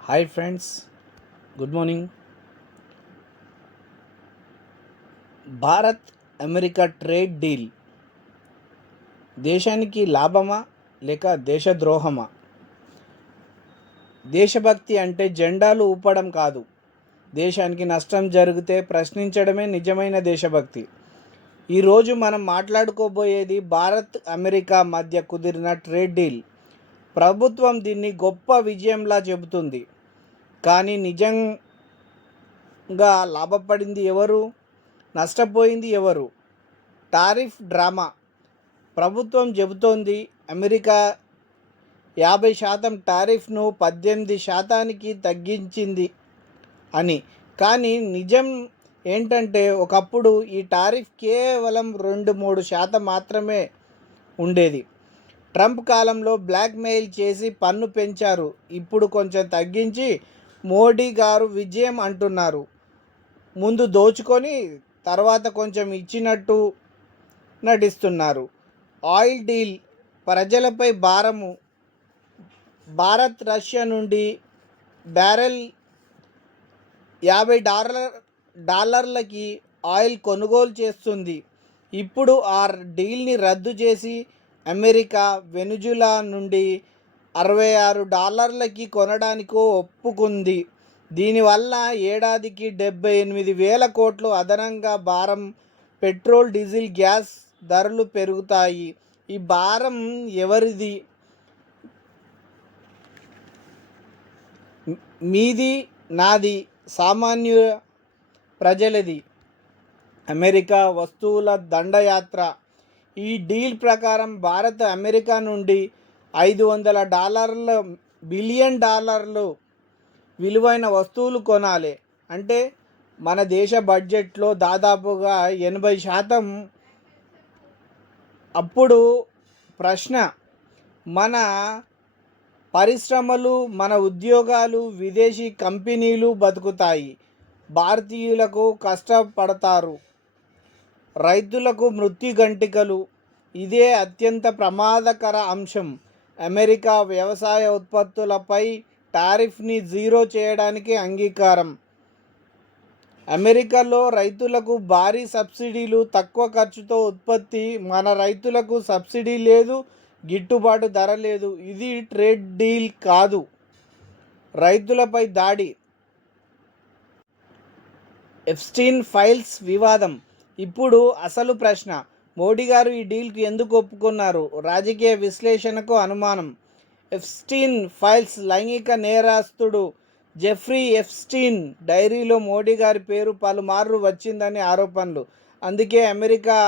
Hi friends, good morning. Bharat America trade deal దేశానికి లాభమా లేక దేశద్రోహమా? దేశభక్తి అంటే జెండాలు ఊపడం కాదు, దేశానికి నష్టం జరిగితే ప్రశ్నించడమే నిజమైన దేశభక్తి. ఈరోజు మనం మాట్లాడుకోబోయేది భారత్ అమెరికా మధ్య కుదిరిన ట్రేడ్ డీల్. ప్రభుత్వం దీన్ని గొప్ప విజయంలా చెబుతుంది, కానీ నిజంగా లాభపడింది ఎవరు, నష్టపోయింది ఎవరు? Tariff drama. ప్రభుత్వం చెబుతోంది అమెరికా 50% టారిఫ్ను 18% తగ్గించింది అని. కానీ నిజం ఏంటంటే ఒకప్పుడు ఈ టారిఫ్ కేవలం 2-3% మాత్రమే ఉండేది. ట్రంప్ కాలంలో బ్లాక్మెయిల్ చేసి పన్ను పెంచారు. ఇప్పుడు కొంచెం తగ్గించి మోడీ గారు విజయం అంటున్నారు. ముందు దోచుకొని తర్వాత కొంచెం ఇచ్చినట్టు నటిస్తున్నారు. ఆయిల్ డీల్ ప్రజలపై భారము. భారత్ రష్యా నుండి బ్యారెల్ $50 ఆయిల్ కొనుగోలు చేస్తుంది. ఇప్పుడు ఆ డీల్ని రద్దు చేసి అమెరికా వెనుజులా నుండి $66 కొనడానికి ఒప్పుకుంది. దీనివల్ల ఏడాదికి 78,000 కోట్లు అదనంగా భారం. పెట్రోల్, డీజిల్, గ్యాస్ ధరలు పెరుగుతాయి. ఈ భారం ఎవరిది? మీది, నాది, సామాన్య ప్రజలది. అమెరికా వస్తువుల దండయాత్ర. ఈ డీల్ ప్రకారం భారత్ అమెరికా నుండి $500 బిలియన్ విలువైన వస్తువులు కొనాలి. అంటే మన దేశ బడ్జెట్లో దాదాపుగా 80%. అప్పుడు ప్రశ్న, మన పరిశ్రమలు, మన ఉద్యోగాలు, విదేశీ కంపెనీలు బతుకుతాయి, భారతీయులకు కష్టపడతారు, రైతులకు మృత్యుగంటికలు. ఇదే అత్యంత ప్రమాదకర అంశం. అమెరికా వ్యవసాయ ఉత్పత్తులపై టారిఫ్ని జీరో చేయడానికి అంగీకారం. అమెరికాలో రైతులకు భారీ సబ్సిడీలు, తక్కువ ఖర్చుతో ఉత్పత్తి. మన రైతులకు సబ్సిడీ లేదు, గిట్టుబాటు ధర లేదు. ఇది ట్రేడ్ డీల్ కాదు, రైతులపై దాడి. ఎప్స్టీన్ ఫైల్స్ వివాదం. ఇప్పుడు అసలు ప్రశ్న, మోడీ గారు ఈ డీల్కి ఎందుకు ఒప్పుకున్నారు? రాజకీయ విశ్లేషణకు అనుమానం. Epstein files. లైంగిక నేరస్తుడు జెఫ్రీ ఎప్స్టీన్ డైరీలో మోడీ గారి పేరు పలుమార్లు వచ్చిందని ఆరోపణలు. అందుకే అమెరికా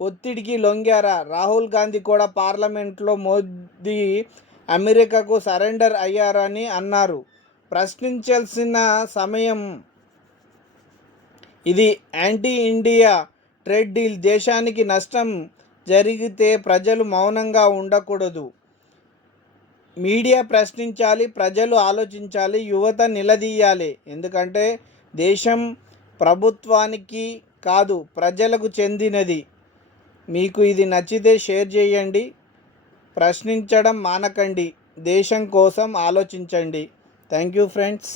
ఒత్తిడికి లొంగారా? రాహుల్ గాంధీ కూడా పార్లమెంట్లో మోదీ అమెరికాకు సరెండర్ అయ్యారని అన్నారు. ప్రశ్నించాల్సిన సమయం ఇది. Anti India trade deal. దేశానికి నష్టం జరిగితే ప్రజలు మౌనంగా ఉండకూడదు. మీడియా ప్రశ్నించాలి, ప్రజలు ఆలోచించాలి, యువత నిలదీయాలి. ఎందుకంటే దేశం ప్రభుత్వానికి కాదు, ప్రజలకు చెందినది. మీకు ఇది నచ్చితే షేర్ చేయండి. ప్రశ్నించడం మానకండి. దేశం కోసం ఆలోచించండి. Thank you friends.